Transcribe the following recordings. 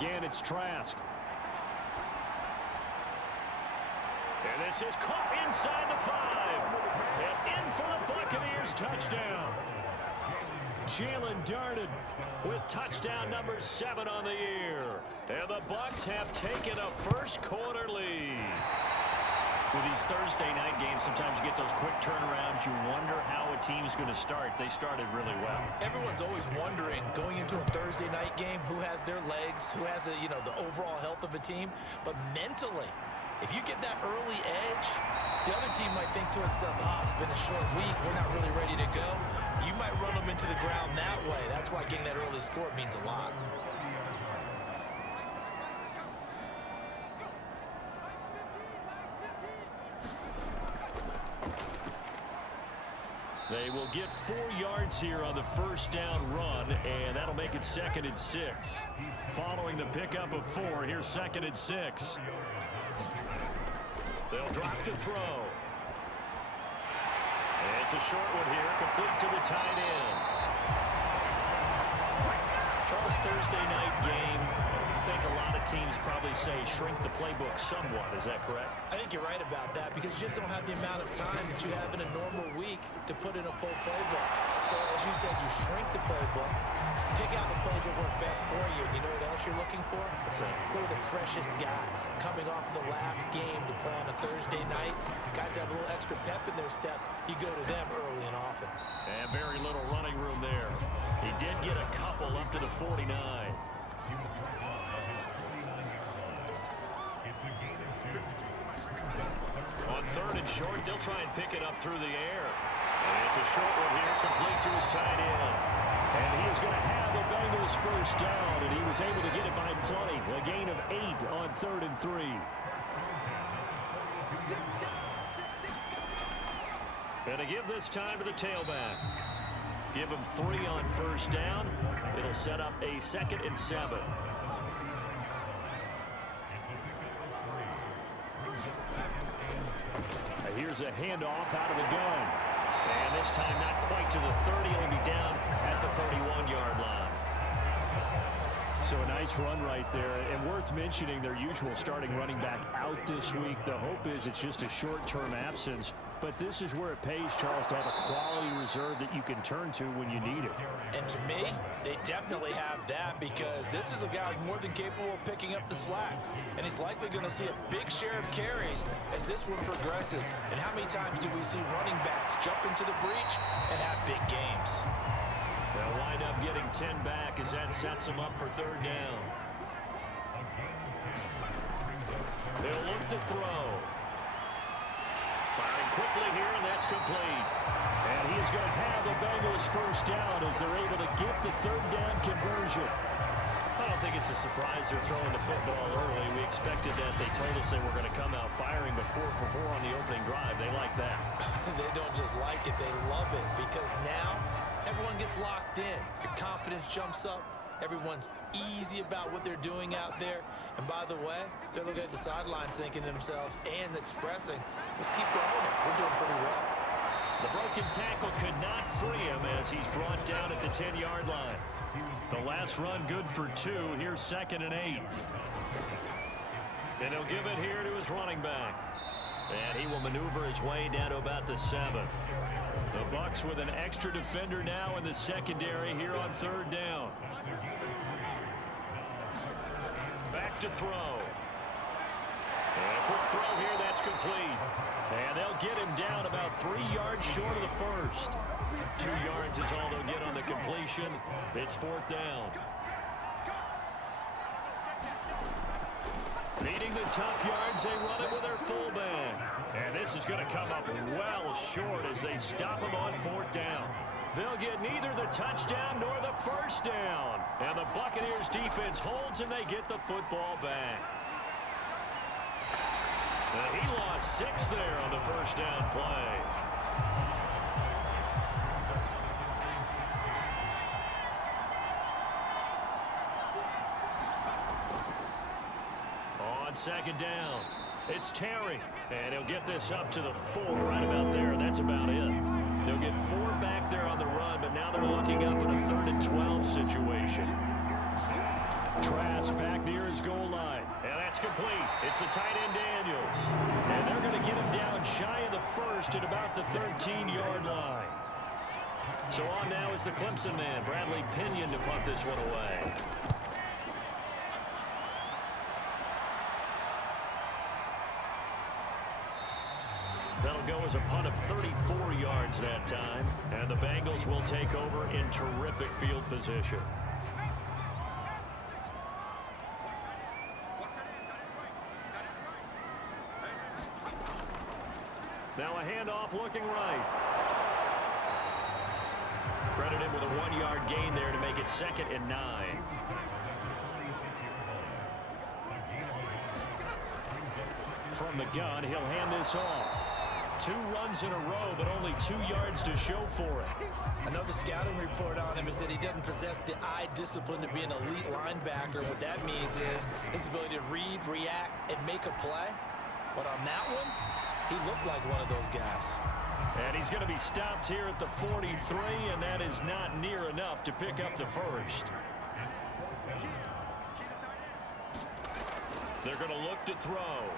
Again, it's Trask. And this is caught inside the 5. And in for the Buccaneers touchdown. Jalen darted with touchdown number 7 on the year. And the Bucs have taken a first quarter lead. With these Thursday night games, sometimes you get those quick turnarounds. You wonder how a team's going to start. They started really well. Everyone's always wondering, going into a Thursday night game, who has their legs, who has, the overall health of a team. But mentally, if you get that early edge, the other team might think to itself, it's been a short week. We're not really ready to go. You might run them into the ground that way. That's why getting that early score means a lot. They will get 4 yards here on the first down run, and that'll make it 2nd and 6. Following the pickup of 4, here's 2nd and 6. They'll drop the throw. It's a short one here, complete to the tight end. Charles, Thursday night game, I think a lot of teams probably say shrink the playbook somewhat. Is that correct? I think you're right about that because you just don't have the amount of time that you have in a normal week to put in a full playbook. So as you said, you shrink the playbook, pick out the plays that work best for you. You know what else you're looking for? What's that? Who are the freshest guys coming off the last game to play on a Thursday night? Guys have a little extra pep in their step. You go to them early and often. And very little running room there. He did get a couple up to the 49. On 3rd and short, they'll try and pick it up through the air. And it's a short one here, complete to his tight end. And he is going to have the Bengals first down, and he was able to get it by plenty. A gain of 8 on 3rd and 3. And to give this time to the tailback. Give him 3 on first down. It'll set up a 2nd and 7. Here's a handoff out of the gun. And this time not quite to the 30. He'll be down at the 31-yard line. So a nice run right there. And worth mentioning their usual starting running back out this week. The hope is it's just a short-term absence. But this is where it pays, Charles, to have a quality reserve that you can turn to when you need it. And to me, they definitely have that because this is a guy who's more than capable of picking up the slack. And he's likely going to see a big share of carries as this one progresses. And how many times do we see running backs jump into the breach and have big games? They'll wind up getting 10 back as that sets them up for 3rd down. They'll look to throw. Firing quickly here, and that's complete. And he is going to have the Bengals first down as they're able to get the 3rd down conversion. I don't think it's a surprise they're throwing the football early. We expected that. They told us they were going to come out firing, but 4 for 4 on the opening drive. They like that. They don't just like it, they love it because now everyone gets locked in. Your confidence jumps up. Everyone's easy about what they're doing out there. And by the way, they're looking at the sidelines thinking to themselves and expressing, let's keep throwing it. We're doing pretty well. The broken tackle could not free him as he's brought down at the 10-yard line. The last run good for 2. Here's 2nd and 8. And he'll give it here to his running back. And he will maneuver his way down to about the 7. The Bucs with an extra defender now in the secondary here on 3rd down. Back to throw. And a quick throw here, that's complete. And they'll get him down about 3 yards short of the first. 2 yards is all they'll get on the completion. It's 4th down. Needing needing the tough yards, they run it with their fullback. And this is going to come up well short as they stop him on 4th down. They'll get neither the touchdown nor the first down. And the Buccaneers defense holds and they get the football back. And he lost 6 there on the first down play. On 2nd down, it's Terry. And he'll get this up to the 4 right about there. That's about it. They'll get 4 back there on the run, but now they're looking up in a 3rd and 12 situation. Trask back near his goal line. And that's complete. It's the tight end Daniels. And they're going to get him down shy of the 1st at about the 13-yard line. So on now is the Clemson man, Bradley Pinion, to punt this one away. That'll go as a punt of 34 yards that time. And the Bengals will take over in terrific field position. Now a handoff looking right. Credit him with a 1-yard gain there to make it 2nd and 9. From the gun, he'll hand this off. 2 runs in a row, but only 2 yards to show for it. Another scouting report on him is that he doesn't possess the eye discipline to be an elite linebacker. What that means is his ability to read, react, and make a play. But on that one, he looked like one of those guys. And he's going to be stopped here at the 43, and that is not near enough to pick up the first. They're going to look to throw.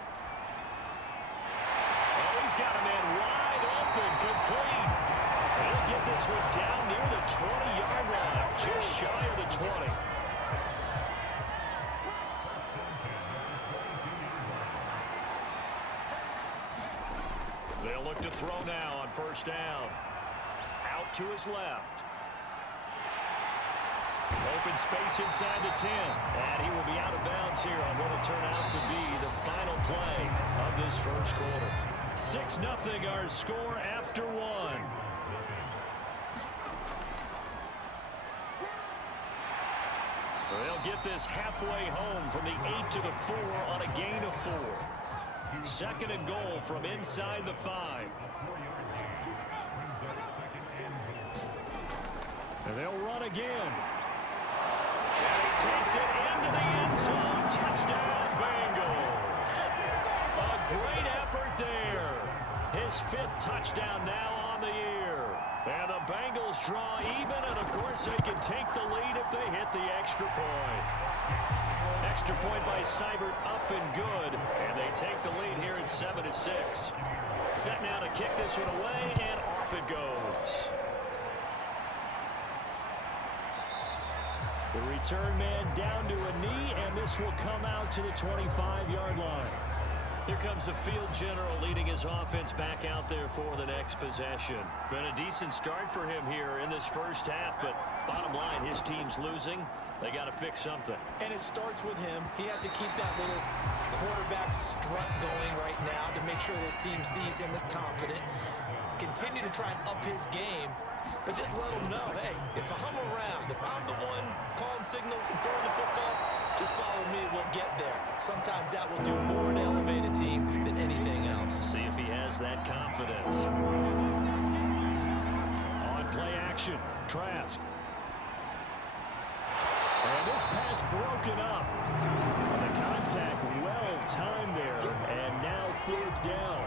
He's got a man wide open, complete. He'll get this one down near the 20-yard line, just shy of the 20. They'll look to throw now on 1st down. Out to his left. Open space inside the 10. And he will be out of bounds here on what will turn out to be the final play of this first quarter. 6-0 our score after 1. They'll get this halfway home from the 8 to the 4 on a gain of 4. 2nd and goal from inside the 5. And they'll run again. And he takes it into the end zone. Touchdown, Bengals. A great effort there. His 5th touchdown now on the year. And the Bengals draw even, and of course they can take the lead if they hit the extra point. Extra point by Seibert, up and good. And they take the lead here at 7-6. Set now to kick this one away, and off it goes. The return man down to a knee, and this will come out to the 25-yard line. Here comes the field general leading his offense back out there for the next possession. Been a decent start for him here in this first half, but bottom line, his team's losing. They got to fix something. And it starts with him. He has to keep that little quarterback strut going right now to make sure his team sees him as confident. Continue to try and up his game, but just let him know, hey, if I'm around, if I'm the one calling signals and throwing the football, just follow me, we'll get there. Sometimes that will do more to elevate a team than anything else. See if he has that confidence. On play action, Trask. And this pass broken up. And the contact well timed there, and now 4th down.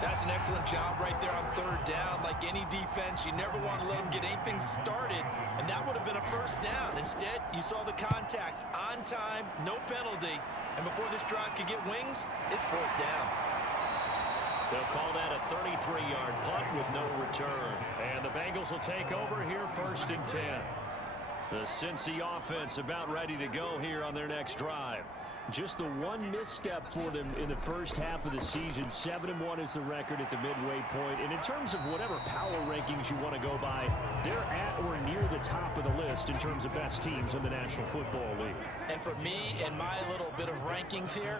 That's an excellent job right there on 3rd down. Like any defense, you never want to let them get anything started, and that would have been a first down. Instead, you saw the contact on time, no penalty, and before this drive could get wings, it's 4th down. They'll call that a 33-yard punt with no return. And the Bengals will take over here 1st and 10. The Cincy offense about ready to go here on their next drive. Just the one misstep for them in the first half of the season. 7-1 is the record at the midway point. And in terms of whatever power rankings you want to go by, they're at or near the top of the list in terms of best teams in the National Football League. And for me and my little bit of rankings here,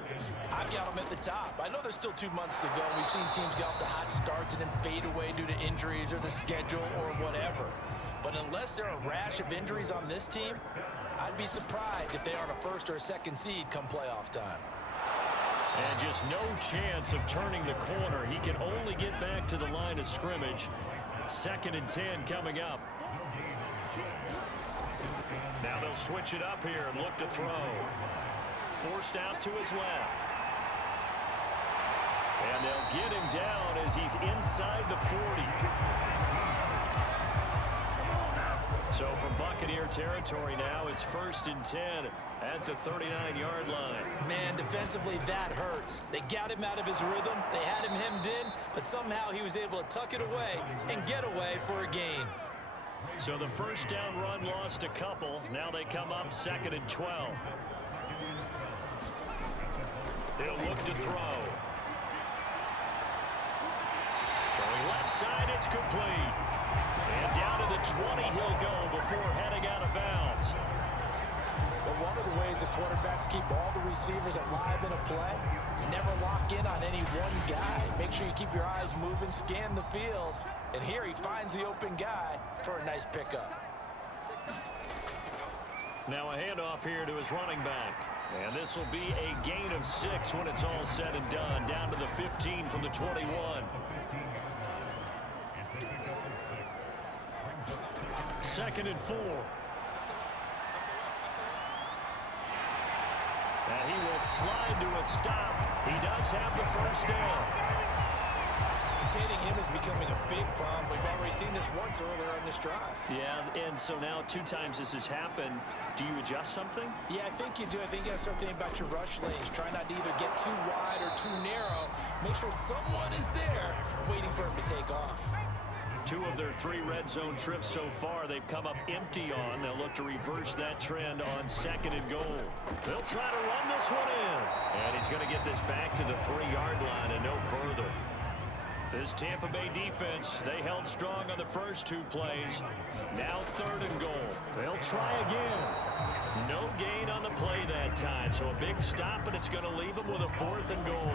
I've got them at the top. I know there's still 2 months to go. We've seen teams get off to hot starts and then fade away due to injuries or the schedule or whatever. But unless there are a rash of injuries on this team, I'd be surprised if they aren't a first or a second seed come playoff time. And just no chance of turning the corner. He can only get back to the line of scrimmage. 2nd and 10 coming up. Now they'll switch it up here and look to throw. Forced out to his left. And they'll get him down as he's inside the 40. So from Buccaneer territory now, it's 1st and 10 at the 39-yard line. Man, defensively, that hurts. They got him out of his rhythm. They had him hemmed in, but somehow he was able to tuck it away and get away for a gain. So the first down run lost a couple. Now they come up 2nd and 12. He'll look to throw. Throwing left side, it's complete. And down to the 20 he'll go before heading out of bounds. But one of the ways the quarterbacks keep all the receivers alive in a play, never lock in on any one guy. Make sure you keep your eyes moving, scan the field. And here he finds the open guy for a nice pickup. Now a handoff here to his running back. And this will be a gain of 6 when it's all said and done. Down to the 15 from the 21. Second and 4. And he will slide to a stop. He does have the first down. Containing him is becoming a big problem. We've already seen this once earlier in this drive. Yeah, and so now 2 times this has happened. Do you adjust something? Yeah, I think you do. I think you got to start thinking about your rush lanes. Try not to either get too wide or too narrow. Make sure someone is there waiting for him to take off. 2 of their 3 red zone trips so far, they've come up empty on. They'll look to reverse that trend on 2nd and goal. They'll try to run this one in. And he's going to get this back to the 3-yard line and no further. This Tampa Bay defense, they held strong on the first 2 plays. Now 3rd and goal. They'll try again. No gain on the play that time. So a big stop, and it's going to leave them with a 4th and goal.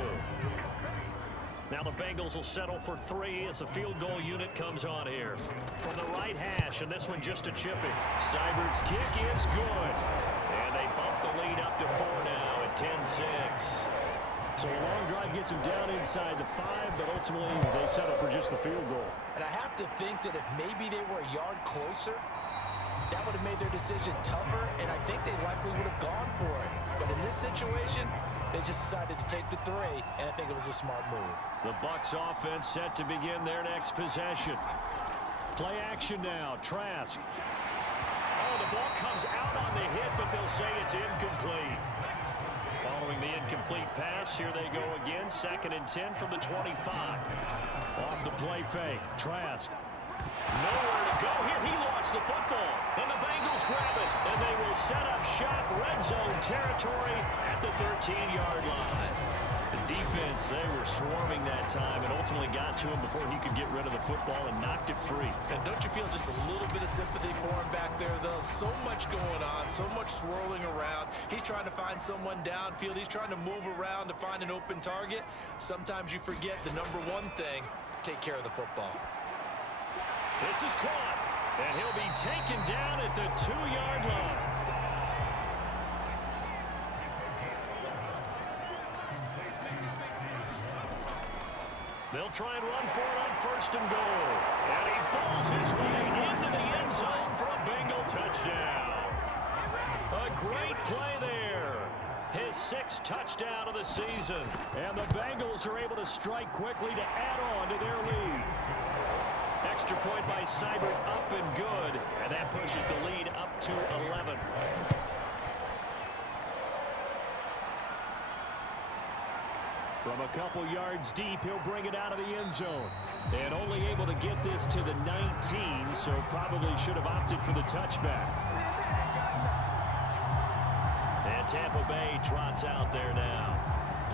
Now the Bengals will settle for 3 as the field goal unit comes on here. From the right hash, and this one just a chipping. Seibert's kick is good. And they bump the lead up to 4 now at 10-6. So a long drive gets him down inside the 5, but ultimately they settle for just the field goal. And I have to think that if maybe they were a yard closer, that would have made their decision tougher, and I think they likely would have gone for it. But in this situation, they just decided to take the 3, and I think it was a smart move. The Bucs offense set to begin their next possession. Play action now. Trask. Oh, the ball comes out on the hit, but they'll say it's incomplete. Following the incomplete pass, here they go again. 2nd and 10 from the 25. Off the play fake. Trask. Nowhere to go here. He lost the football. And the Bengals grab it. And they will set up shop, red zone territory at the 13-yard line. The defense, they were swarming that time and ultimately got to him before he could get rid of the football and knocked it free. And don't you feel just a little bit of sympathy for him back there, though? So much going on, so much swirling around. He's trying to find someone downfield. He's trying to move around to find an open target. Sometimes you forget the number one thing, take care of the football. This is caught, and he'll be taken down at the 2-yard line. They'll try and run for it on 1st and goal. And he pulls his way into the end zone for a Bengal touchdown. A great play there. His 6th touchdown of the season. And the Bengals are able to strike quickly to add on to their lead. Extra point by Seibert, up and good. And that pushes the lead up to 11. From a couple yards deep, he'll bring it out of the end zone. And only able to get this to the 19, so probably should have opted for the touchback. And And Tampa Bay trots out there now.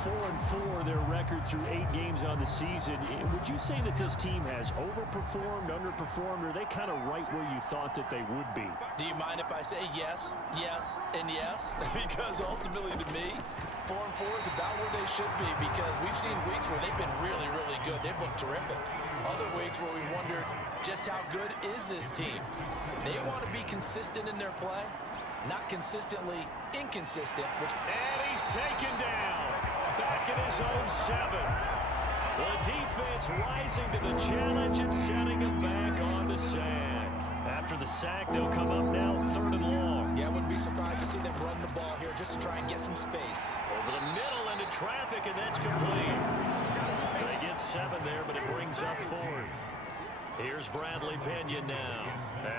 4-4, their record through 8 games on the season. Would you say that this team has overperformed, underperformed, or are they kind of right where you thought that they would be? Do you mind if I say yes, yes, and yes? Because ultimately to me, 4-4 is about where they should be, because we've seen weeks where they've been really, really good. They've looked terrific. Other weeks where we wondered just how good is this team. They want to be consistent in their play, not consistently inconsistent. And he's taken down. Back in his own 7. The defense rising to the challenge and setting him back on the sack. After the sack, they'll come up now 3rd and long. Yeah, I wouldn't be surprised to see them run the ball here just to try and get some space. Over the middle into traffic, and that's complete. They get 7 there, but it brings up 4th. Here's Bradley Pinion now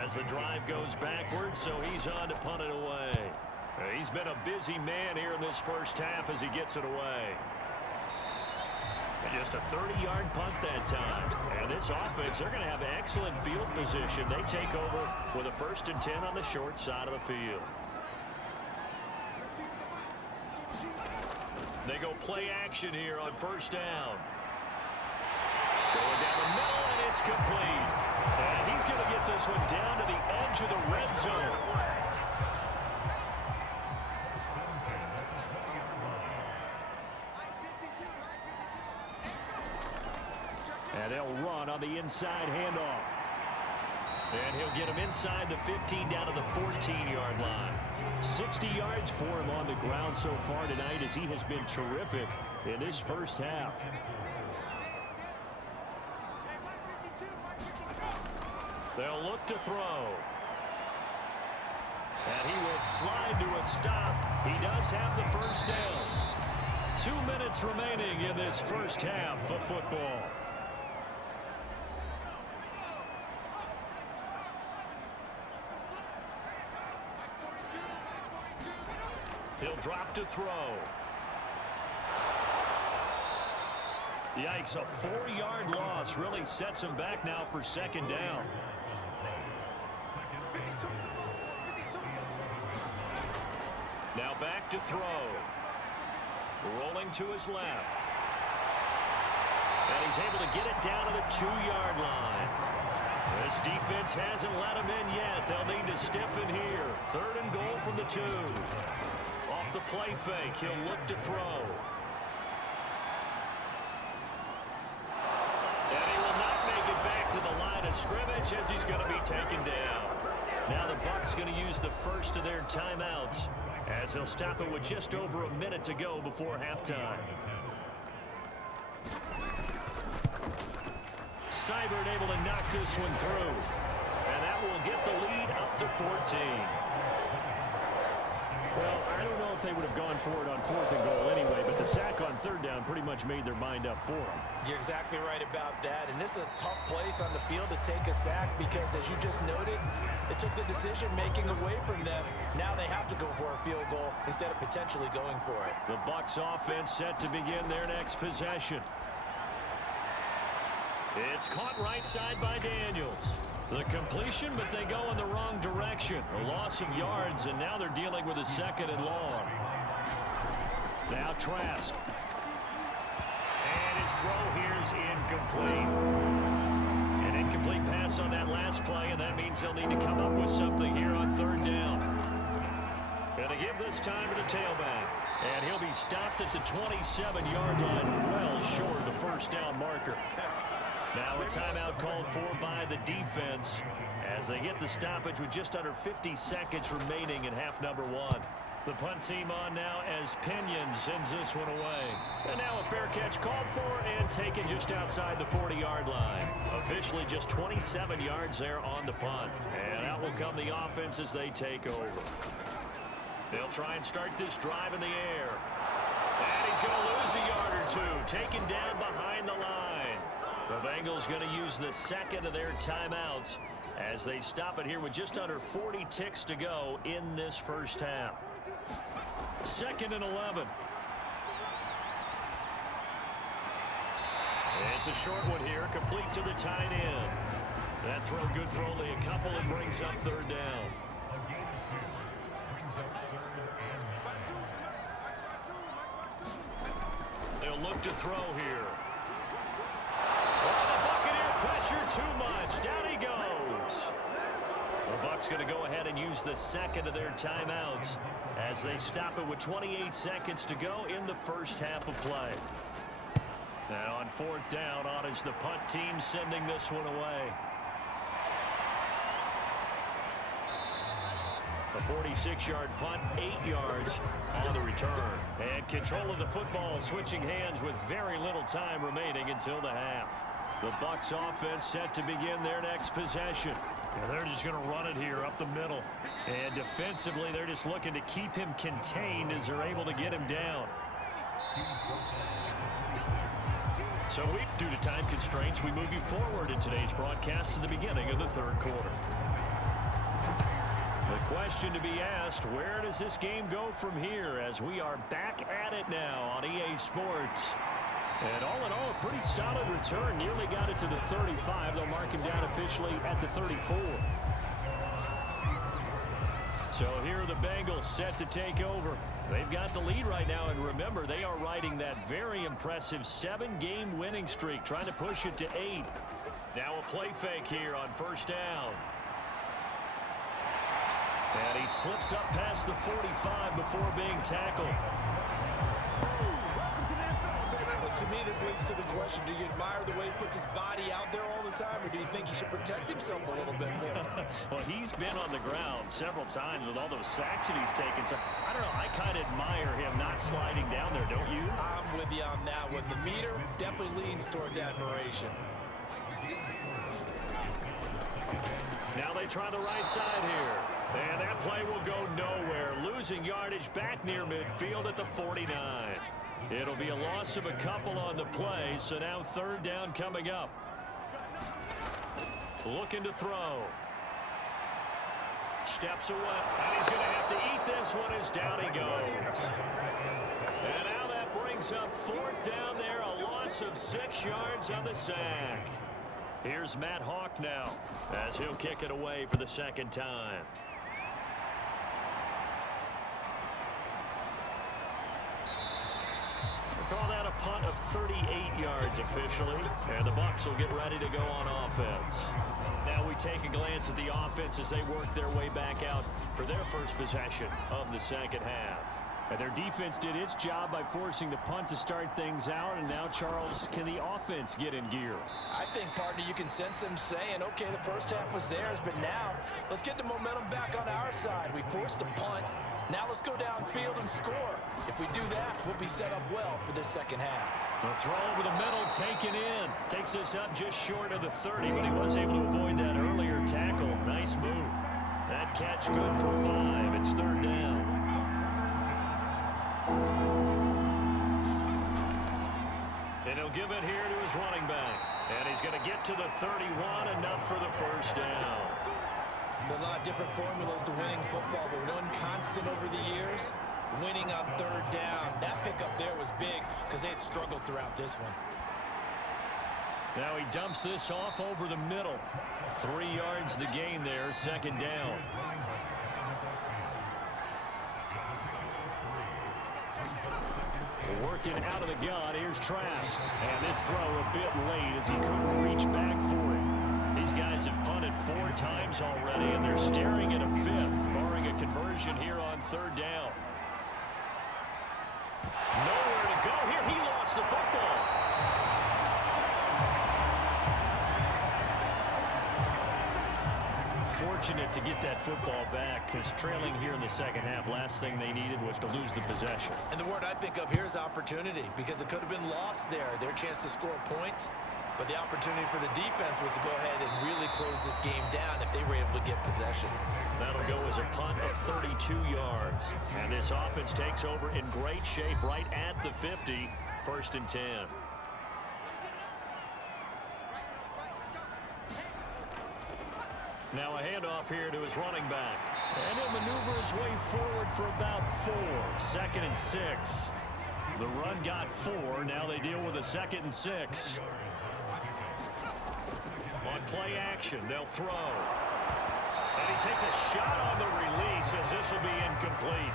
as the drive goes backwards, so he's on to punt it away. He's been a busy man here in this first half as he gets it away. And just a 30-yard punt that time. And this offense, they're going to have excellent field position. They take over with a 1st and 10 on the short side of the field. They go play action here on 1st down. Going down the middle, and it's complete. And he's going to get this one down to the edge of the red zone. And they'll run on the inside handoff. And he'll get him inside the 15 down to the 14-yard line. 60 yards for him on the ground so far tonight as he has been terrific in this first half. They'll look to throw. And he will slide to a stop. He does have the 1st down. 2 minutes remaining in this first half of football. He'll drop to throw. Yikes, a 4-yard loss really sets him back now for 2nd down. Now back to throw. Rolling to his left. And he's able to get it down to the 2-yard line. This defense hasn't let him in yet. They'll need to stiffen here. 3rd and goal from the 2. Off the play fake, he'll look to throw. And he will not make it back to the line of scrimmage as he's going to be taken down. Now the Bucs going to use the first of their timeouts as they'll stop it with just over a minute to go before halftime. Seibert able to knock this one through. And that will get the lead up to 14. Well, I don't know if they would have gone for it on 4th and goal anyway, but the sack on 3rd down pretty much made their mind up for them. You're exactly right about that. And this is a tough place on the field to take a sack because, as you just noted, it took the decision-making away from them. Now they have to go for a field goal instead of potentially going for it. The Bucs offense set to begin their next possession. It's caught right side by Daniels. The completion, but they go in the wrong direction. A loss of yards, and now they're dealing with a 2nd and long. Now Trask. And his throw here is incomplete. An incomplete pass on that last play, and that means they'll need to come up with something here on 3rd down. Going to give this time to the tailback. And he'll be stopped at the 27-yard line, well short of the 1st down marker. Now a timeout called for by the defense as they get the stoppage with just under 50 seconds remaining in half number 1. The punt team on now as Pinion sends this one away. And now a fair catch called for and taken just outside the 40-yard line. Officially just 27 yards there on the punt. And out will come the offense as they take over. They'll try and start this drive in the air. And he's going to lose a yard or 2, taken down behind the line. The Bengals going to use the 2nd of their timeouts as they stop it here with just under 40 ticks to go in this first half. 2nd and 11. It's a short one here, complete to the tight end. That throw good for only a couple and brings up 3rd down. to throw here. Oh, the Buccaneer pressure too much. Down he goes. The Bucs going to go ahead and use the second of their timeouts as they stop it with 28 seconds to go in the first half of play. Now on fourth down, on is the punt team sending this one away. A 46-yard punt, 8 yards on the return. And control of the football switching hands with very little time remaining until the half. The Bucs offense set to begin their next possession. And they're just going to run it here up the middle. And defensively, they're just looking to keep him contained as they're able to get him down. So due to time constraints, we move you forward in today's broadcast to the beginning of the third quarter. The question to be asked, where does this game go from here as we are back at it now on EA Sports? And all in all, a pretty solid return. Nearly got it to the 35. They'll mark him down officially at the 34. So here are the Bengals set to take over. They've got the lead right now, and remember, they are riding that very impressive 7-game winning streak, trying to push it to 8. Now a play fake here on first down. And he slips up past the 45 before being tackled. To me, this leads to the question, do you admire the way he puts his body out there all the time, or do you think he should protect himself a little bit more? Well, he's been on the ground several times with all those sacks that he's taken. So, I don't know, I kind of admire him not sliding down there, don't you? I'm with you on that one. The meter definitely leans towards admiration. Now they try the right side here. And that play will go nowhere. Losing yardage back near midfield at the 49. It'll be a loss of a couple on the play, so now third down coming up. Looking to throw. Steps away, and he's going to have to eat this one as down he goes. And now that brings up fourth down there, a loss of 6 yards on the sack. Here's Matt Hawk now as he'll kick it away for the second time. Call that a punt of 38 yards officially, and the Bucs will get ready to go on offense. Now we take a glance at the offense as they work their way back out for their first possession of the second half. And their defense did its job by forcing the punt to start things out, and now, Charles, can the offense get in gear? I think, partner, you can sense them saying, okay, the first half was theirs, but now let's get the momentum back on our side. We forced a punt. Now let's go downfield and score. If we do that, we'll be set up well for this second half. The throw over the middle taken in. Takes us up just short of the 30, but he was able to avoid that earlier tackle. Nice move. That catch good for 5. It's third down. And he'll give it here to his running back. And he's going to get to the 31, enough for the first down. There are a lot of different formulas to winning football, but one constant over the years, winning on third down. That pickup there was big because they had struggled throughout this one. Now he dumps this off over the middle. 3 yards the gain there, second down. Working out of the gun, here's Trask. And this throw a bit late as he couldn't reach back for it. These guys have punted 4 times already, and they're staring at a 5th, barring a conversion here on third down. Nowhere to go here. He lost the football. Fortunate to get that football back, because trailing here in the second half, last thing they needed was to lose the possession. And the word I think of here is opportunity, because it could have been lost there. Their chance to score points. But the opportunity for the defense was to go ahead and really close this game down if they were able to get possession. That'll go as a punt of 32 yards. And this offense takes over in great shape right at the 50, first and 10. Now a handoff here to his running back. And he'll maneuver his way forward for about 4. Second and 6. The run got 4. Now they deal with a second and 6. On play action, they'll throw. And he takes a shot on the release as this will be incomplete.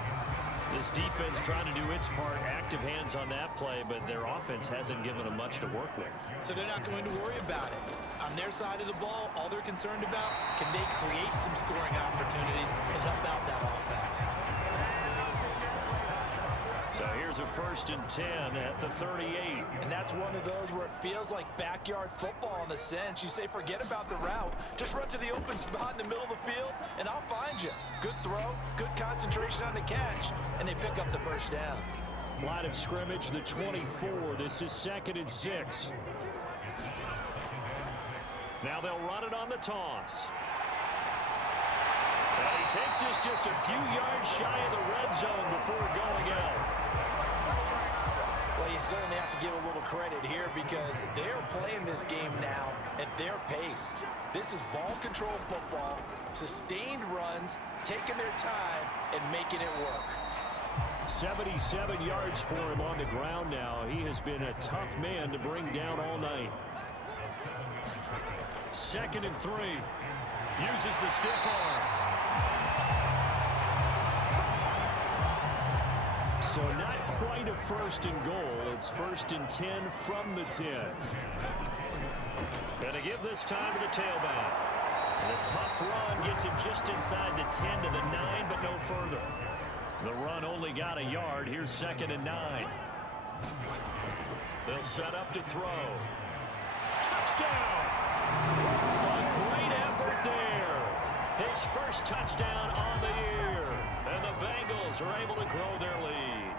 This defense trying to do its part, active hands on that play, but their offense hasn't given them much to work with. So they're not going to worry about it. On their side of the ball, all they're concerned about, can they create some scoring opportunities and help out that offense? So here's a 1st and 10 at the 38. And that's one of those where it feels like backyard football in a sense. You say, forget about the route. Just run to the open spot in the middle of the field, and I'll find you. Good throw, good concentration on the catch, and they pick up the 1st down. Line of scrimmage, the 24. This is 2nd and 6. Now they'll run it on the toss. And he takes this just a few yards shy of the red zone before going out. Well, you certainly have to give a little credit here because they're playing this game now at their pace. This is ball control football, sustained runs, taking their time, and making it work. 77 yards for him on the ground now. He has been a tough man to bring down all night. 2nd and 3. Uses the stiff arm. So not quite a 1st and goal. It's 1st and 10 from the 10. Gonna give this time to the tailback. And a tough run gets him just inside the 10 to the 9, but no further. The run only got a yard. Here's 2nd and 9. They'll set up to throw. Touchdown! A great effort there. His 1st touchdown on the year. And the Bengals are able to grow their lead.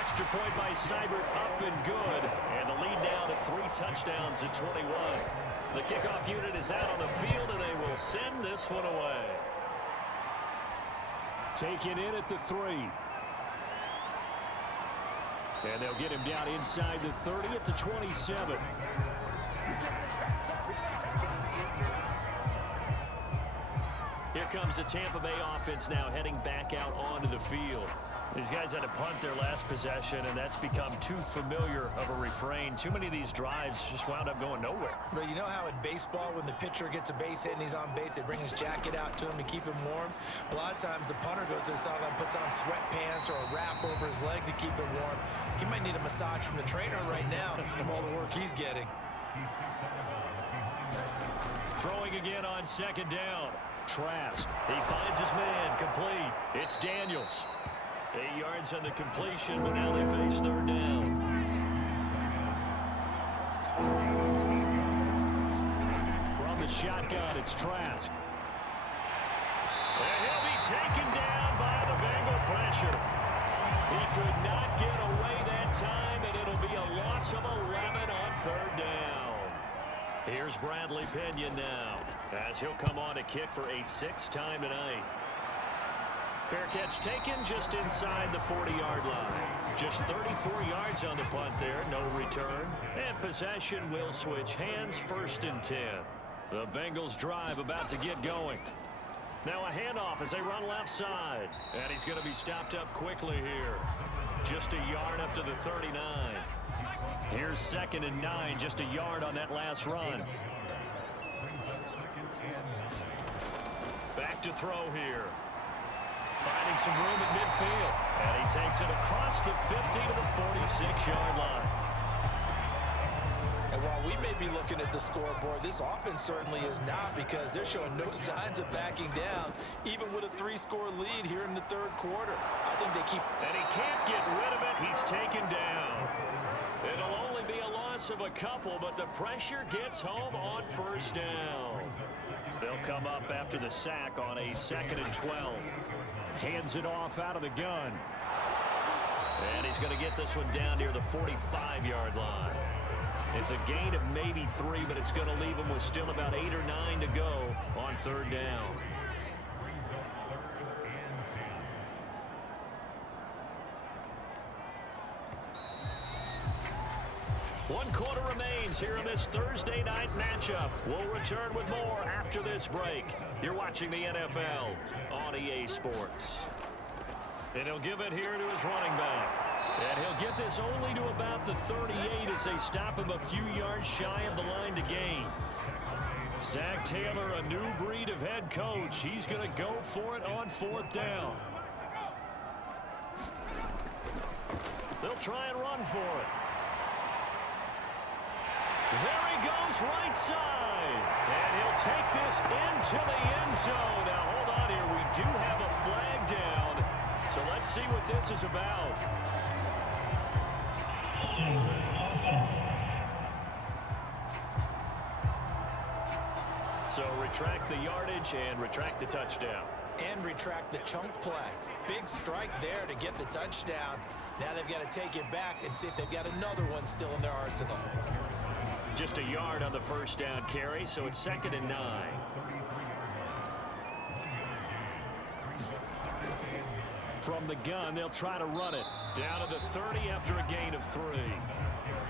Extra point by Seibert, up and good. And the lead down to 3 touchdowns at 21. The kickoff unit is out on the field, and they will send this one away. Taken in at the 3. And they'll get him down inside the 30 at the 27. Here comes the Tampa Bay offense now heading back out onto the field. These guys had to punt their last possession, and that's become too familiar of a refrain. Too many of these drives just wound up going nowhere. But you know how in baseball, when the pitcher gets a base hit and he's on base, they bring his jacket out to him to keep him warm? A lot of times the punter goes to the sideline, puts on sweatpants or a wrap over his leg to keep him warm. He might need a massage from the trainer right now from all the work he's getting. Throwing again on 2nd down. Trask. He finds his man, complete. It's Daniels. 8 yards on the completion, but now they face 3rd down. From the shotgun, it's Trask. And he'll be taken down by the Bengal pressure. He could not get away that time, and it'll be a loss of 11 on 3rd down. Here's Bradley Pinion now, as he'll come on to kick for a 6th time tonight. Fair catch taken just inside the 40-yard line. Just 34 yards on the punt there, no return. And possession will switch hands, 1st and 10. The Bengals drive about to get going. Now a handoff as they run left side. And he's going to be stopped up quickly here. Just a yard up to the 39. Here's 2nd and 9, just a yard on that last run. Back to throw here. Finding some room at midfield. And he takes it across the 50 to the 46-yard line. And while we may be looking at the scoreboard, this offense certainly is not, because they're showing no signs of backing down, even with a 3-score lead here in the 3rd quarter. I think they keep... And he can't get rid of it. He's taken down. It'll only be a loss of a couple, but the pressure gets home on 1st down. They'll come up after the sack on a 2nd and 12. Hands it off out of the gun. And he's going to get this one down near the 45-yard line. It's a gain of maybe 3, but it's going to leave him with still about 8 or 9 to go on 3rd down. One quarter remains here in this Thursday night matchup. We'll return with more after this break. You're watching the NFL on EA Sports. And he'll give it here to his running back. And he'll get this only to about the 38 as they stop him a few yards shy of the line to gain. Zach Taylor, a new breed of head coach. He's going to go for it on 4th down. They'll try and run for it. There he goes, right side. And he'll take this into the end zone. Now, hold on here. We do have a flag down. So let's see what this is about. So retract the yardage and retract the touchdown. And retract the chunk play. Big strike there to get the touchdown. Now they've got to take it back and see if they've got another one still in their arsenal. Just a yard on the 1st down carry, so it's 2nd and 9. From the gun, they'll try to run it. Down to the 30 after a gain of 3.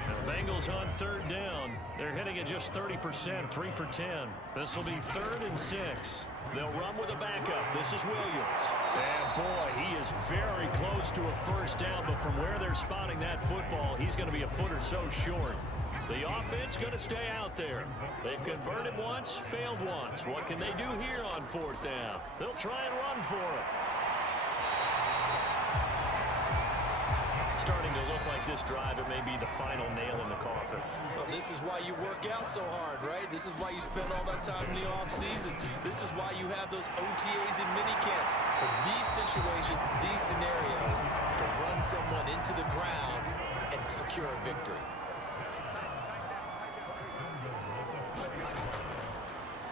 Now the Bengals on 3rd down. They're hitting at just 30%, 3 for 10. This will be 3rd and 6. They'll run with a backup. This is Williams. And boy, he is very close to a 1st down, but from where they're spotting that football, he's going to be a foot or so short. The offense going to stay out there. They've converted once, failed once. What can they do here on 4th down? They'll try and run for it. Starting to look like this drive, it may be the final nail in the coffin. Well, this is why you work out so hard, right? This is why you spend all that time in the offseason. This is why you have those OTAs and minicamps. For these situations, these scenarios, to run someone into the ground and secure a victory.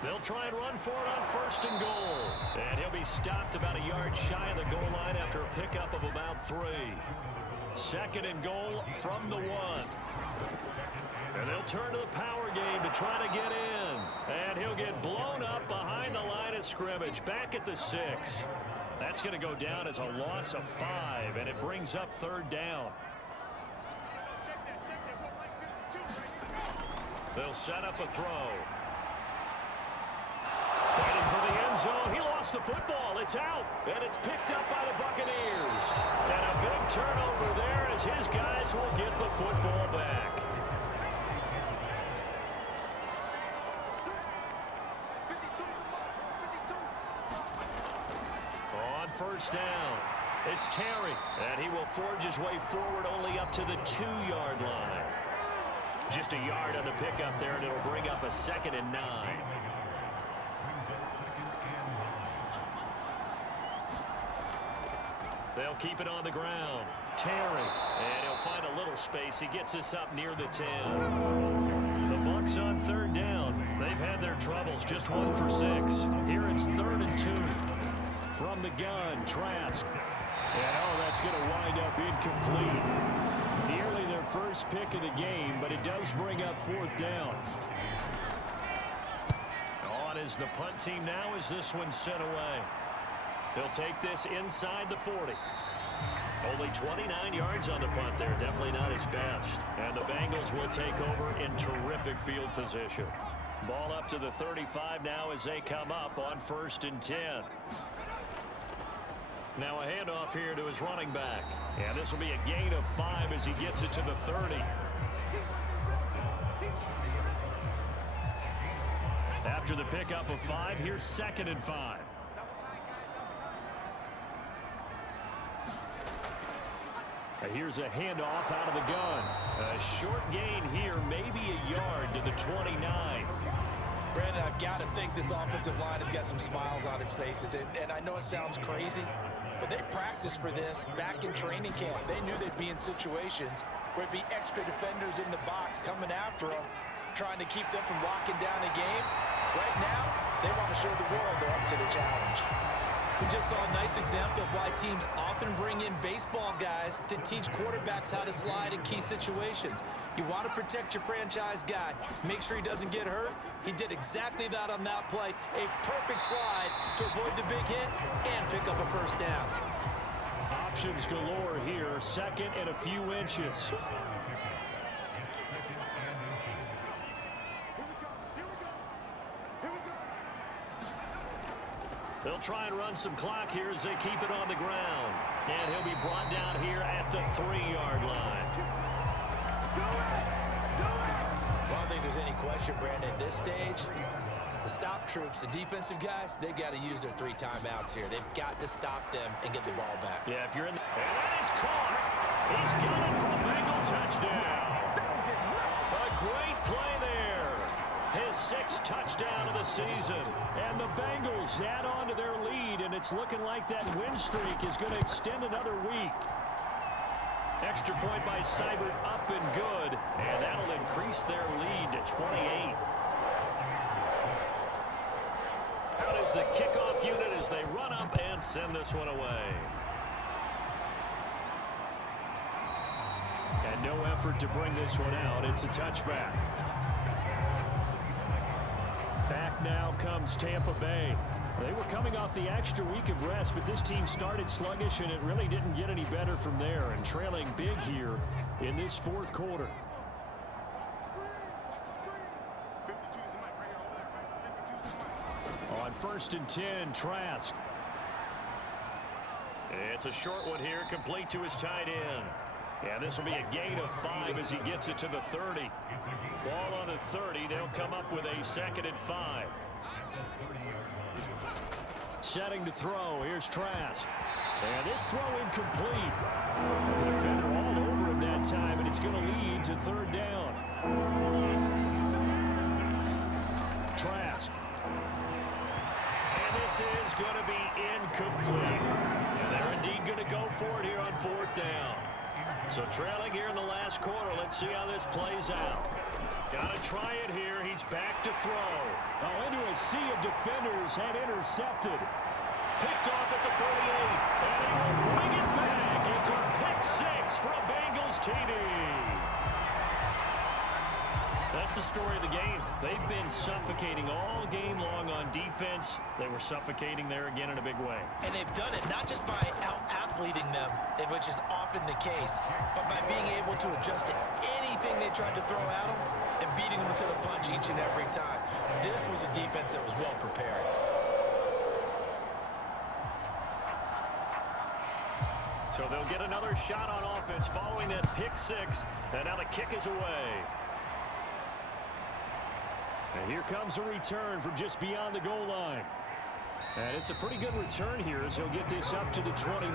They'll try and run for it on 1st and goal. And he'll be stopped about a yard shy of the goal line after a pickup of about 3. 2nd and goal from the 1. And they'll turn to the power game to try to get in. And he'll get blown up behind the line of scrimmage, back at the 6. That's going to go down as a loss of 5, and it brings up 3rd down. They'll set up a throw. Fighting for the end zone. He lost the football. It's out. And it's picked up by the Buccaneers. And a big turnover there as his guys will get the football back. On 1st down, it's Terry. And he will forge his way forward only up to the 2-yard line. Just a yard on the pickup there, and it'll bring up a 2nd and 9. They'll keep it on the ground. Terry. And he'll find a little space. He gets us up near the 10. The Bucs on 3rd down. They've had their troubles. Just 1 for 6. Here it's 3rd and 2. From the gun, Trask. And that's going to wind up incomplete. Nearly their first pick of the game, but it does bring up 4th down. On is the punt team now as this one's sent away. They'll take this inside the 40. Only 29 yards on the punt there. Definitely not his best. And the Bengals will take over in terrific field position. Ball up to the 35 now as they come up on 1st and 10. Now a handoff here to his running back. And this will be a gain of 5 as he gets it to the 30. After the pickup of 5, here's 2nd and 5. Here's a handoff out of the gun. A short gain here, maybe a yard to the 29. Brandon, I've got to think this offensive line has got some smiles on its faces. And I know it sounds crazy, but they practiced for this back in training camp. They knew they'd be in situations where it'd be extra defenders in the box coming after them, trying to keep them from locking down a game. Right now, they want to show the world they're up to the challenge. We just saw a nice example of why teams often bring in baseball guys to teach quarterbacks how to slide in key situations. You want to protect your franchise guy. Make sure he doesn't get hurt. He did exactly that on that play. A perfect slide to avoid the big hit and pick up a 1st down. Options galore here. 2nd and a few inches. They'll try and run some clock here as they keep it on the ground. And he'll be brought down here at the 3-yard line. I don't think there's any question, Brandon, at this stage, The stop troops, the defensive guys, they got to use their 3 timeouts here. They've got to stop them and get the ball back. Yeah, if you're in the... And that is caught. He's got it for a Bengal touchdown. A great play there. His 6th touchdown of the season. And the Bengals add on to their lead, and it's looking like that win streak is going to extend another week. Extra point by Seibert up and good, and that'll increase their lead to 28. Out is the kickoff unit as they run up and send this one away. And no effort to bring this one out. It's a touchback. Back now comes Tampa Bay. They were coming off the extra week of rest, but this team started sluggish, and it really didn't get any better from there, and trailing big here in this 4th quarter. On 1st and 10, Trask. It's a short one here, complete to his tight end. Yeah, this will be a gain of 5 as he gets it to the 30. Ball on the 30. They'll come up with a 2nd and 5. Setting to throw. Here's Trask. And this throw incomplete. The defender all over him that time, and it's going to lead to 3rd down. Trask. And this is going to be incomplete. And they're indeed going to go for it here on 4th down. So trailing here in the last quarter. Let's see how this plays out. Got to try it here. He's back to throw. Oh, into a sea of defenders and intercepted. Picked off at the 38. And he will bring it back. It's a pick 6 for a Bengals TD. That's the story of the game. They've been suffocating all game long on defense. They were suffocating there again in a big way. And they've done it not just by out-athleting them, which is often the case, but by being able to adjust to anything they tried to throw at them and beating them to the punch each and every time. This was a defense that was well prepared. So they'll get another shot on offense following that pick 6, and now the kick is away. And here comes a return from just beyond the goal line. And it's a pretty good return here as he'll get this up to the 29.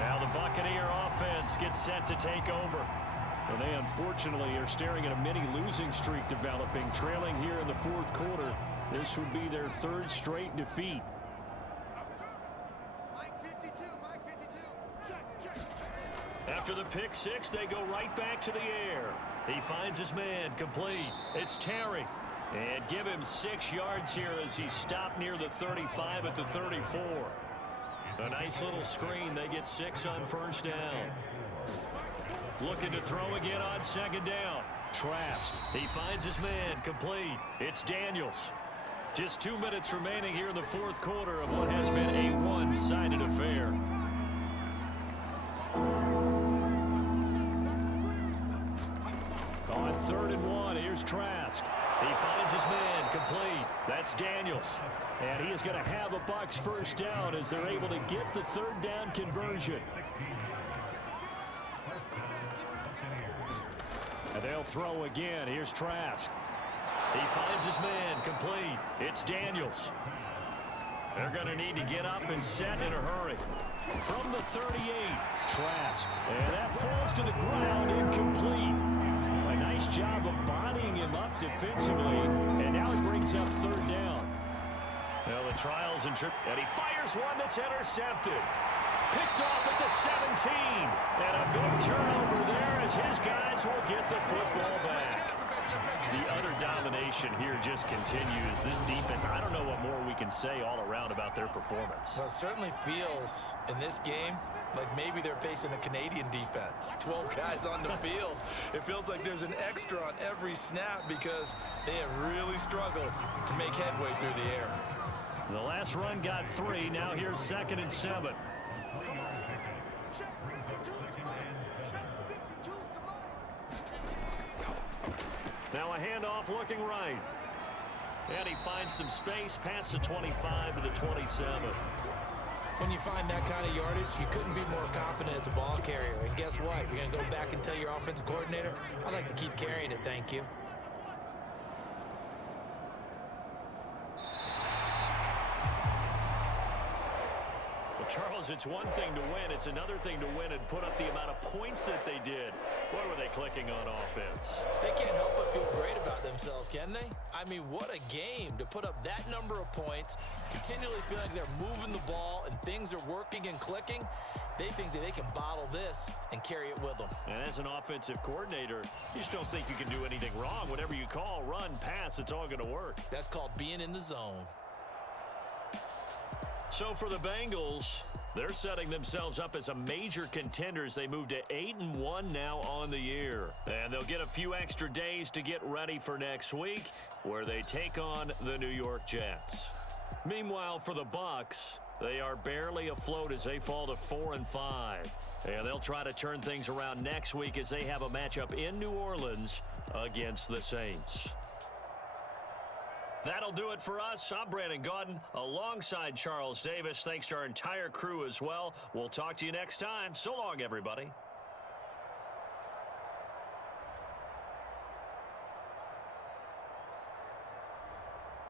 Now the Buccaneer offense gets set to take over. And they unfortunately are staring at a mini losing streak developing, trailing here in the 4th quarter. This would be their 3rd straight defeat. After the pick 6, they go right back to the air. He finds his man, complete. It's Terry. And give him 6 yards here as he's stopped near the 35 at the 34. A nice little screen. They get 6 on 1st down. Looking to throw again on 2nd down. Trask. He finds his man, complete. It's Daniels. Just 2 minutes remaining here in the 4th quarter of what has been a one-sided affair. On 3rd and 1, here's Trask. He finds his man, complete. That's Daniels. And he is going to have a Bucs 1st down as they're able to get the 3rd down conversion. And they'll throw again. Here's Trask. He finds his man, complete. It's Daniels. They're going to need to get up and set in a hurry. From the 38, Trask. And that falls to the ground, incomplete. A nice job of bodying him up defensively. And now he brings up 3rd down. Well, the trials and he fires one that's intercepted. Picked off at the 17. And a big turnover there as his guys will get the football back. The utter domination here just continues. This defense, I don't know what more we can say all around about their performance. Well, it certainly feels in this game like maybe they're facing a Canadian defense. 12 guys on the field. It feels like there's an extra on every snap because they have really struggled to make headway through the air. The last run got 3. Now here's 2nd and 7. Now a handoff looking right. And he finds some space past the 25 to the 27. When you find that kind of yardage, you couldn't be more confident as a ball carrier. And guess what? You're going to go back and tell your offensive coordinator, I'd like to keep carrying it, thank you. Charles, it's one thing to win. It's another thing to win and put up the amount of points that they did. Boy, were they clicking on offense. They can't help but feel great about themselves, can they? I mean, what a game to put up that number of points, continually feel like they're moving the ball and things are working and clicking. They think that they can bottle this and carry it with them. And as an offensive coordinator, you just don't think you can do anything wrong. Whatever you call, run, pass, it's all going to work. That's called being in the zone. So for the Bengals, they're setting themselves up as a major contenders. They move to 8-1 now on the year. And they'll get a few extra days to get ready for next week, where they take on the New York Jets. Meanwhile, for the Bucs, they are barely afloat as they fall to 4-5. And they'll try to turn things around next week as they have a matchup in New Orleans against the Saints. That'll do it for us. I'm Brandon Gaudin alongside Charles Davis. Thanks to our entire crew as well. We'll talk to you next time. So long, everybody.